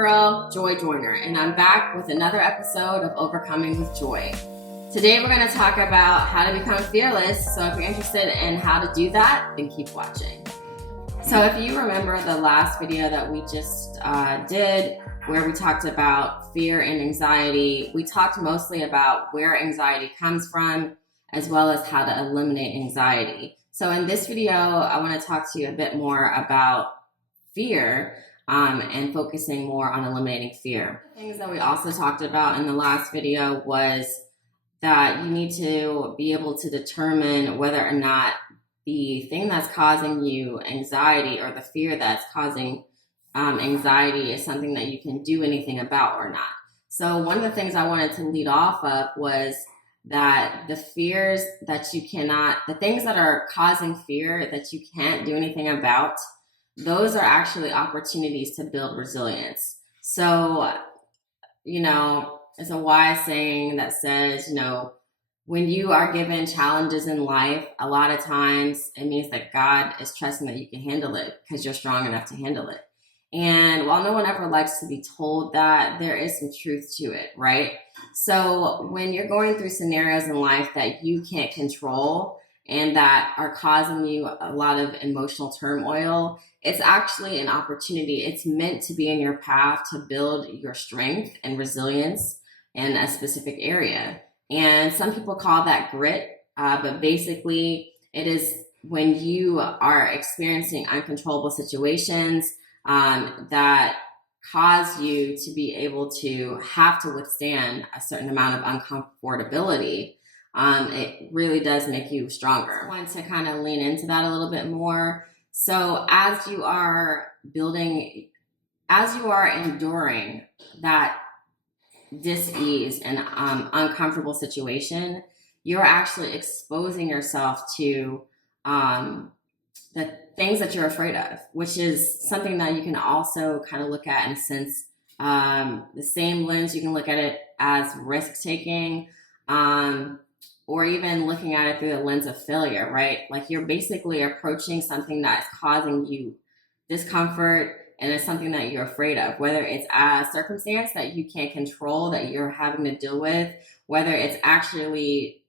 girl, Joy Joyner, and I'm back with another episode of Overcoming with Joy. Today we're going to talk about how to become fearless, so if you're interested in how to do that, then keep watching. So if you remember the last video that we just did, where we talked about fear and anxiety, we talked mostly about where anxiety comes from, as well as how to eliminate anxiety. So in this video, I want to talk to you a bit more about fear and focusing more on eliminating fear. Things that we also talked about in the last video was that you need to be able to determine whether or not the thing that's causing you anxiety or the fear that's causing anxiety is something that you can do anything about or not. So one of the things I wanted to lead off of was that the fears that you cannot, the things that are causing fear that you can't do anything about, those are actually opportunities to build resilience. So, it's a wise saying that says, when you are given challenges in life, a lot of times it means that God is trusting that you can handle it because you're strong enough to handle it. And while no one ever likes to be told that, there is some truth to it, right? So when you're going through scenarios in life that you can't control and that are causing you a lot of emotional turmoil, it's actually an opportunity. It's meant to be in your path to build your strength and resilience in a specific area. And some people call that grit, but basically it is when you are experiencing uncontrollable situations that cause you to be able to have to withstand a certain amount of uncomfortability. It really does make you stronger. I want to kind of lean into that a little bit more. So as you are enduring that dis-ease and uncomfortable situation, you're actually exposing yourself to the things that you're afraid of, which is something that you can also kind of look at in a sense, the same lens. You can look at it as risk-taking, or even looking at it through the lens of failure, right? Like you're basically approaching something that's causing you discomfort and it's something that you're afraid of, whether it's a circumstance that you can't control that you're having to deal with, whether it's actually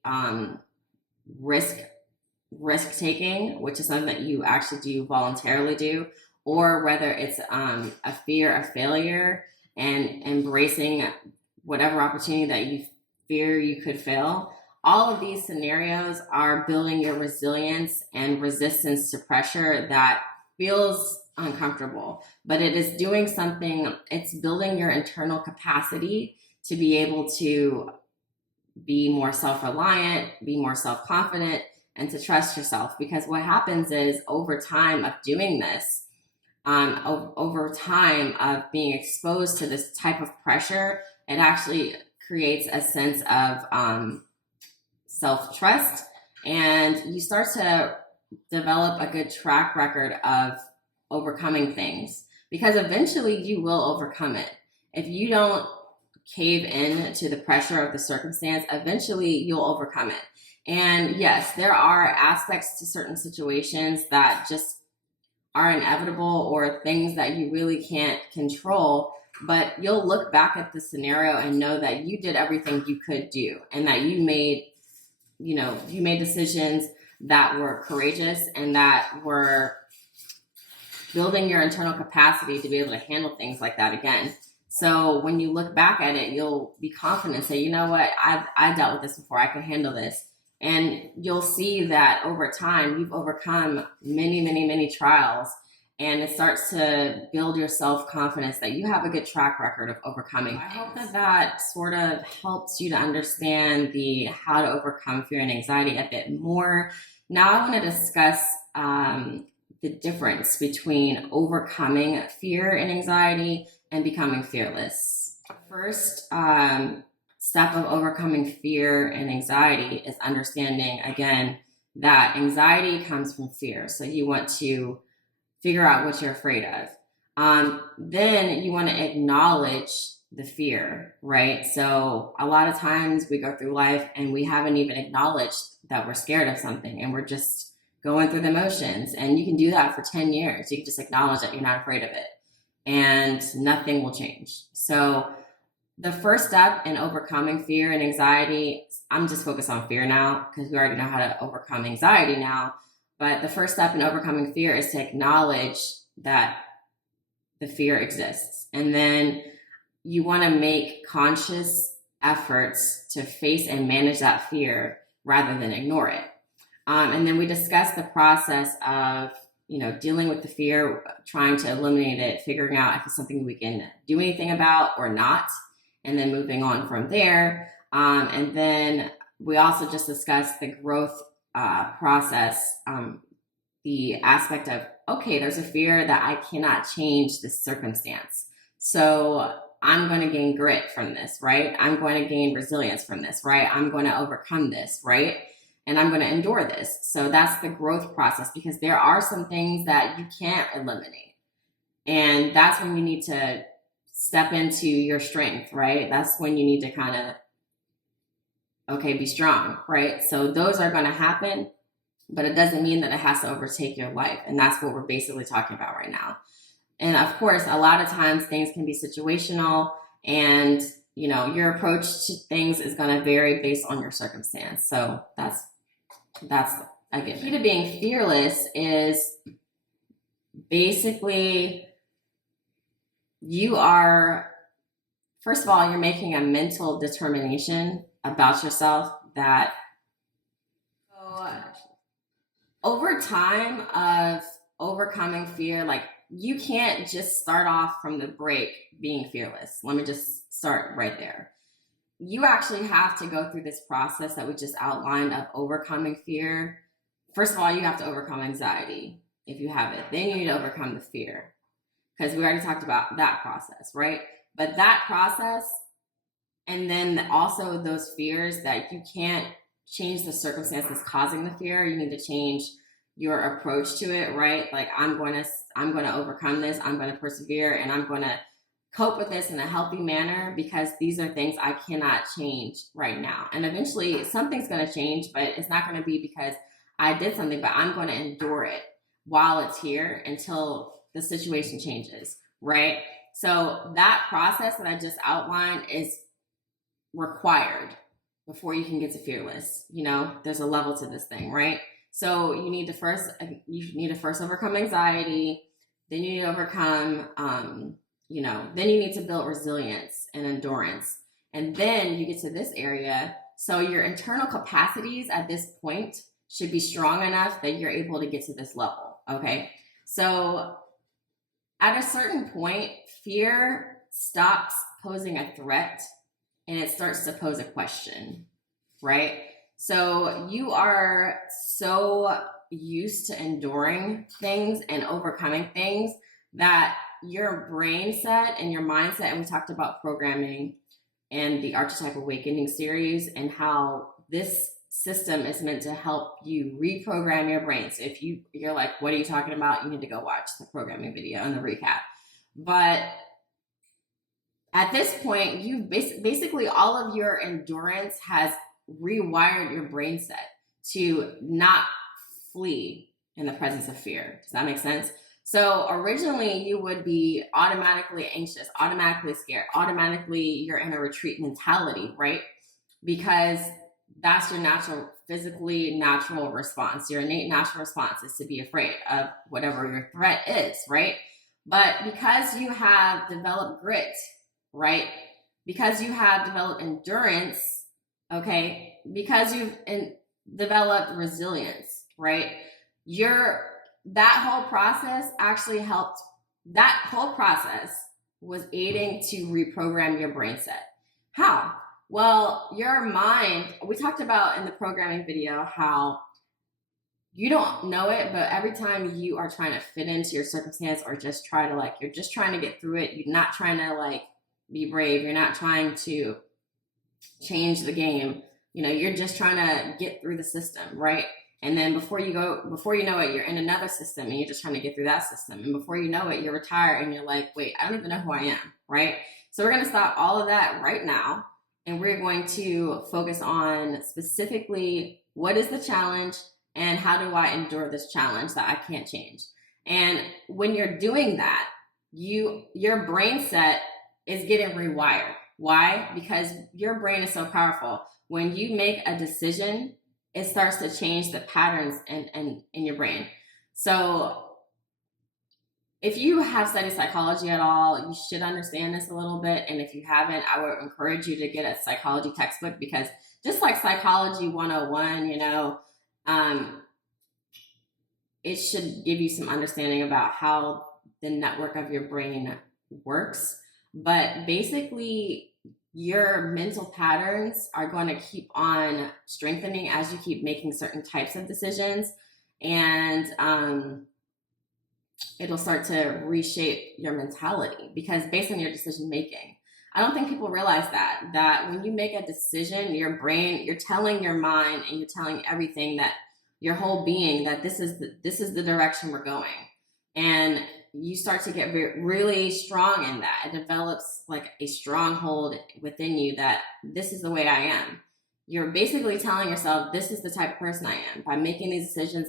risk-taking, which is something that you actually do voluntarily do, or whether it's a fear of failure and embracing whatever opportunity that you fear you could fail. All of these scenarios are building your resilience and resistance to pressure that feels uncomfortable, but it is doing something. It's building your internal capacity to be able to be more self-reliant, be more self-confident, and to trust yourself. Because what happens is over time of doing this, over time of being exposed to this type of pressure, it actually creates a sense of self-trust, and you start to develop a good track record of overcoming things, because eventually you will overcome it. If you don't cave in to the pressure of the circumstance, eventually you'll overcome it. And yes, there are aspects to certain situations that just are inevitable or things that you really can't control, but you'll look back at the scenario and know that you did everything you could do and that you made decisions that were courageous and that were building your internal capacity to be able to handle things like that again. So when you look back at it, you'll be confident and say, you know what, I dealt with this before, I can handle this. And you'll see that over time, you've overcome many, many, many trials, and it starts to build your self-confidence that you have a good track record of overcoming. I hope that sort of helps you to understand the how to overcome fear and anxiety a bit more. Now I want to discuss the difference between overcoming fear and anxiety and becoming fearless. First step of overcoming fear and anxiety is understanding, again, that anxiety comes from fear. So you want to figure out what you're afraid of. Then you want to acknowledge the fear, right? So a lot of times we go through life and we haven't even acknowledged that we're scared of something, and we're just going through the motions. And you can do that for 10 years. You can just acknowledge that you're not afraid of it. and nothing will change. So the first step in overcoming fear and anxiety, I'm just focused on fear now because we already know how to overcome anxiety now. But the first step in overcoming fear is to acknowledge that the fear exists. And then you want to make conscious efforts to face and manage that fear rather than ignore it. And then we discussed the process of, dealing with the fear, trying to eliminate it, figuring out if it's something we can do anything about or not, and then moving on from there. And then we also just discussed the growth process, the aspect of, okay, there's a fear that I cannot change this circumstance. So I'm going to gain grit from this, right? I'm going to gain resilience from this, right? I'm going to overcome this, right? And I'm going to endure this. So that's the growth process, because there are some things that you can't eliminate. And that's when you need to step into your strength, right? That's when you need to kind of, be strong, right? So those are going to happen, but it doesn't mean that it has to overtake your life. And that's what we're basically talking about right now. And of course, a lot of times things can be situational, and your approach to things is going to vary based on your circumstance. So that's a given. The key to being fearless is basically first of all, you're making a mental determination about yourself that over time of overcoming fear, like, you can't just start off from the break being fearless. Let me just start right there. You actually have to go through this process that we just outlined of overcoming fear. First of all, you have to overcome anxiety if you have it. Then you need to overcome the fear, because we already talked about that process, right? But that process, and then also those fears that you can't change the circumstances causing the fear. You need to change your approach to it, right? Like, I'm going to overcome this. I'm going to persevere, and I'm going to cope with this in a healthy manner, because these are things I cannot change right now. And eventually something's going to change, but it's not going to be because I did something, but I'm going to endure it while it's here until the situation changes, right? So that process that I just outlined is required before you can get to fearless. There's a level to this thing, right? So you need to first overcome anxiety. Then you need to overcome, then you need to build resilience and endurance. And then you get to this area. So your internal capacities at this point should be strong enough that you're able to get to this level. Okay. So at a certain point, fear stops posing a threat and it starts to pose a question, right? So you are so used to enduring things and overcoming things that your brain set and your mindset, and we talked about programming and the Archetype Awakening series and how this system is meant to help you reprogram your brain. So if you're like, what are you talking about? You need to go watch the programming video and the recap. But at this point, you basically all of your endurance has rewired your brain set to not flee in the presence of fear. Does that make sense? So originally you would be automatically anxious, automatically scared, automatically you're in a retreat mentality, right? Because that's your physically natural response. Your innate natural response is to be afraid of whatever your threat is, right? But because you have developed grit, right? Because you have developed endurance, okay? Because you've developed resilience, right? That whole process actually helped. That whole process was aiding to reprogram your brain set. How? Well, your mind, we talked about in the programming video how you don't know it, but every time you are trying to fit into your circumstance or just try to you're just trying to get through it, you're not trying to be brave, you're not trying to change the game, you're just trying to get through the system, right? And then before you know it, you're in another system and you're just trying to get through that system. And before you know it, you're retired and you're like, wait, I don't even know who I am, right? So we're going to stop all of that right now. And we're going to focus on specifically what is the challenge and how do I endure this challenge that I can't change. And when you're doing that, your brain set is getting rewired. Why? Because your brain is so powerful. When you make a decision, it starts to change the patterns in your brain. So if you have studied psychology at all, you should understand this a little bit. And if you haven't, I would encourage you to get a psychology textbook, because just like Psychology 101, it should give you some understanding about how the network of your brain works. But basically, your mental patterns are going to keep on strengthening as you keep making certain types of decisions. And it'll start to reshape your mentality, because based on your decision making. I don't think people realize that when you make a decision, your brain, you're telling your mind and you're telling everything, that your whole being, that this is the direction we're going. And you start to get really strong in that. It develops like a stronghold within you that this is the way I am. You're basically telling yourself, this is the type of person I am. By making these decisions,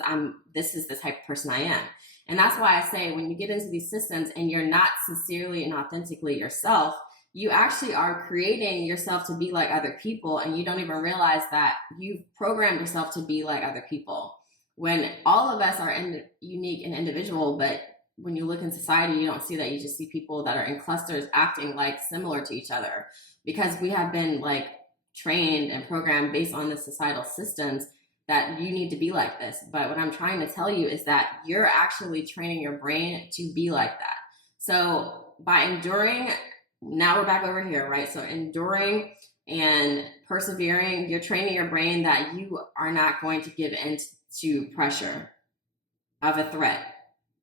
this is the type of person I am. And that's why I say, when you get into these systems and you're not sincerely and authentically yourself, you actually are creating yourself to be like other people, and you don't even realize that you've programmed yourself to be like other people. When all of us are unique and individual, but when you look in society, you don't see that. You just see people that are in clusters acting like similar to each other, because we have been like trained and programmed based on the societal systems that you need to be like this. But what I'm trying to tell you is that you're actually training your brain to be like that. So by enduring, now we're back over here, right? So enduring and persevering, you're training your brain that you are not going to give in to pressure of a threat.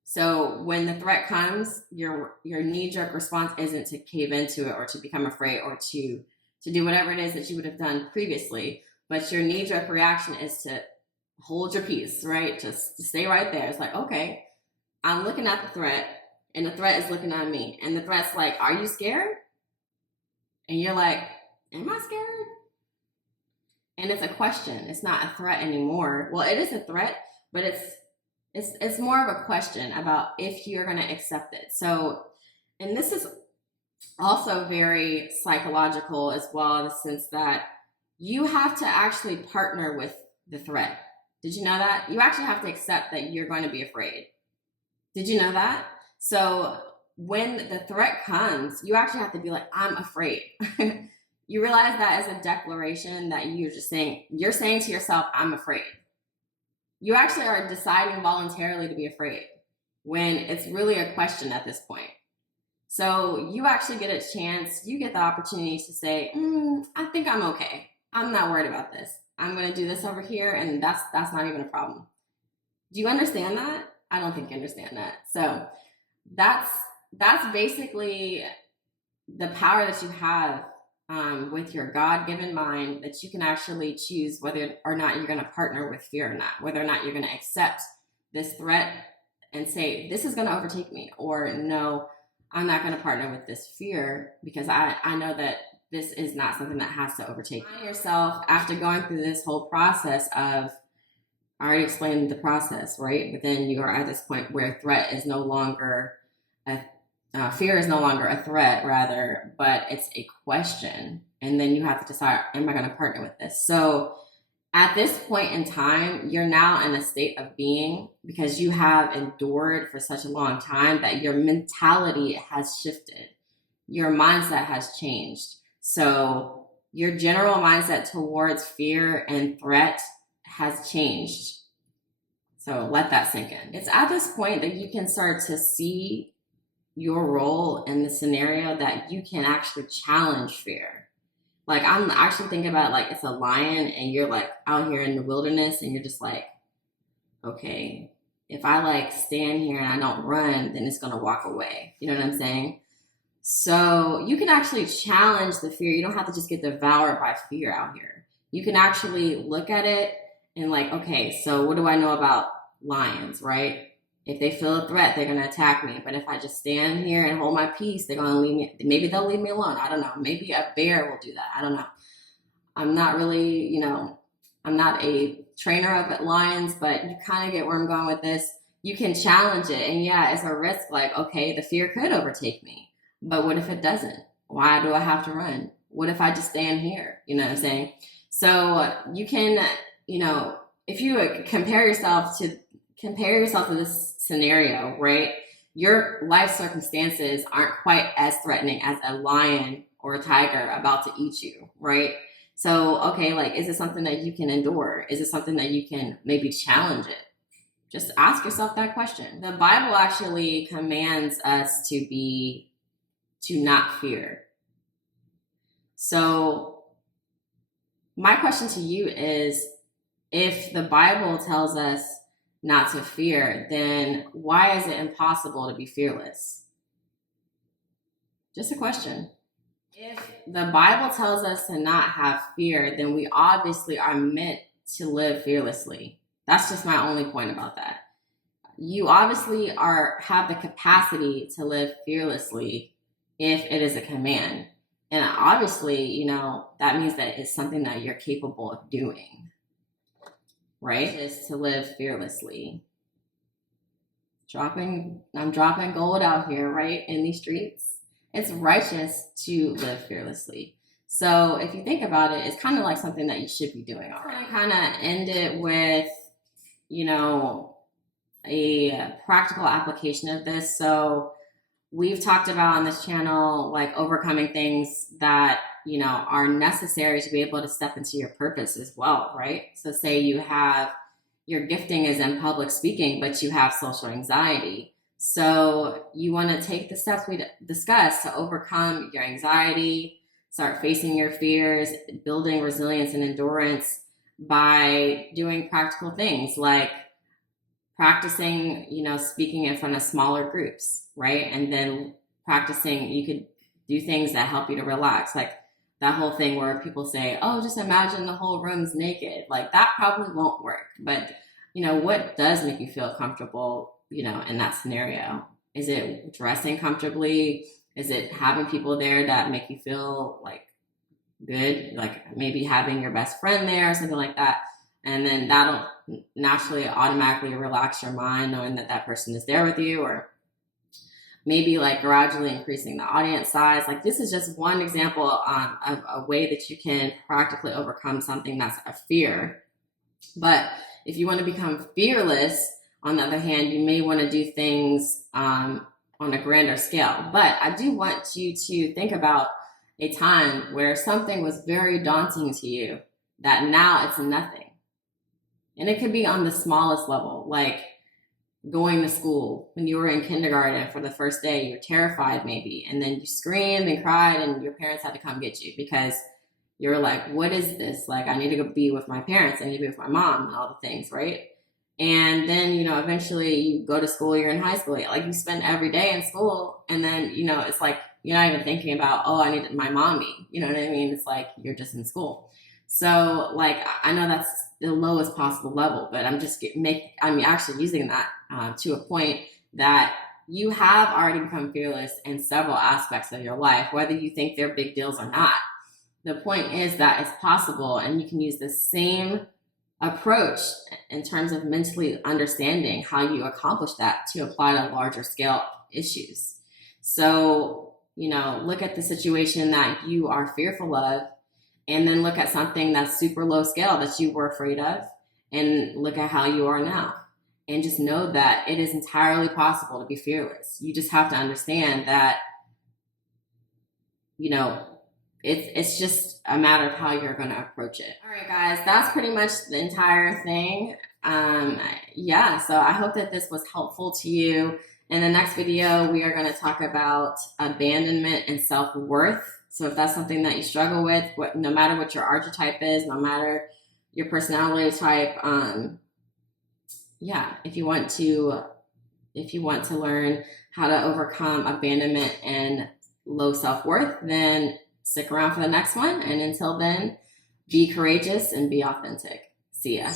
So when the threat comes, your knee-jerk response isn't to cave into it or to become afraid or to do whatever it is that you would have done previously. But your knee-jerk reaction is to hold your peace, right? Just to stay right there. It's like, okay, I'm looking at the threat, and the threat is looking at me. And the threat's like, are you scared? And you're like, am I scared? And it's a question. It's not a threat anymore. Well, it is a threat, but it's more of a question about if you're going to accept it. So, and this is also very psychological as well, in the sense that you have to actually partner with the threat. Did you know that? You actually have to accept that you're going to be afraid. Did you know that? So when the threat comes, you actually have to be like, I'm afraid. You realize that as a declaration that you're saying to yourself, I'm afraid. You actually are deciding voluntarily to be afraid, when it's really a question at this point. So you actually get a chance, you get the opportunity to say, I think I'm okay. I'm not worried about this. I'm going to do this over here, and that's not even a problem. Do you understand that? I don't think you understand that. So that's basically the power that you have with your God-given mind, that you can actually choose whether or not you're going to partner with fear or not, whether or not you're going to accept this threat and say, this is going to overtake me, or no, I'm not going to partner with this fear, because I know that this is not something that has to overtake you. Find yourself, after going through this whole process of, I already explained the process, right? But then you are at this point where threat is no longer fear is no longer a threat, rather, but it's a question. And then you have to decide, am I going to partner with this? So at this point in time, you're now in a state of being, because you have endured for such a long time that your mentality has shifted. Your mindset has changed. So your general mindset towards fear and threat has changed. So let that sink in. It's at this point that you can start to see your role in the scenario, that you can actually challenge fear. Like, I'm actually thinking about, like, it's a lion and you're like out here in the wilderness, and you're just like, okay, if I like stand here and I don't run, then it's going to walk away. You know what I'm saying? So you can actually challenge the fear. You don't have to just get devoured by fear out here. You can actually look at it and like, okay, so what do I know about lions, right? If they feel a threat, they're going to attack me. But if I just stand here and hold my peace, they're going to leave me. Maybe they'll leave me alone. I don't know. Maybe a bear will do that. I don't know. I'm not really, I'm not a trainer of lions, but you kind of get where I'm going with this. you can challenge it. And yeah, it's a risk. Like, okay, the fear could overtake me, but what if it doesn't? Why do I have to run? What if I just stand here? You know what I'm saying? So you can, if you compare yourself to this scenario, right? Your life circumstances aren't quite as threatening as a lion or a tiger about to eat you, right? So, okay, like, is it something that you can endure? Is it something that you can maybe challenge it? Just ask yourself that question. The Bible actually commands us to not fear. So my question to you is, if the Bible tells us not to fear, then why is it impossible to be fearless? Just a question. If the Bible tells us to not have fear, then we obviously are meant to live fearlessly. That's just my only point about that. You obviously have the capacity to live fearlessly if it is a command. And obviously, that means that it's something that you're capable of doing, right? Just to live fearlessly. I'm dropping gold out here, right? In these streets. It's righteous to live fearlessly. So if you think about it, it's kind of like something that you should be doing already. Kind of end it with, a practical application of this. So we've talked about on this channel, like, overcoming things that, are necessary to be able to step into your purpose as well, right? So say your gifting is in public speaking, but you have social anxiety. So you want to take the steps we discussed to overcome your anxiety, start facing your fears, building resilience and endurance by doing practical things like practicing, speaking in front of smaller groups, right? And then practicing, you could do things that help you to relax. Like that whole thing where people say, oh, just imagine the whole room's naked. Like that probably won't work. But, what does make you feel comfortable, in that scenario? Is it dressing comfortably? Is it having people there that make you feel like good? Like maybe having your best friend there or something like that. And then that'll naturally automatically relax your mind knowing that that person is there with you, or maybe like gradually increasing the audience size. Like this is just one example of a way that you can practically overcome something that's a fear. But if you want to become fearless, on the other hand, you may want to do things on a grander scale. But I do want you to think about a time where something was very daunting to you that now it's nothing. And it could be on the smallest level, like going to school. When you were in kindergarten for the first day, you were terrified maybe, and then you screamed and cried and your parents had to come get you because you're like, what is this? Like, I need to go be with my parents. I need to be with my mom and all the things, right? And then, eventually you go to school, you're in high school. Like you spend every day in school, and then, it's like, you're not even thinking about, oh, I need my mommy. You know what I mean? It's like, you're just in school. So like, I know that's the lowest possible level, but I'm actually using that to a point that you have already become fearless in several aspects of your life, whether you think they're big deals or not. The point is that it's possible, and you can use the same approach in terms of mentally understanding how you accomplish that to apply to larger scale issues. So, look at the situation that you are fearful of, and then look at something that's super low scale that you were afraid of, and look at how you are now. And just know that it is entirely possible to be fearless. You just have to understand that, it's just a matter of how you're going to approach it. All right, guys, that's pretty much the entire thing. So I hope that this was helpful to you. In the next video, we are going to talk about abandonment and self-worth. So if that's something that you struggle with, no matter what your archetype is, no matter your personality type, if you want to learn how to overcome abandonment and low self-worth, then stick around for the next one. And until then, be courageous and be authentic. See ya.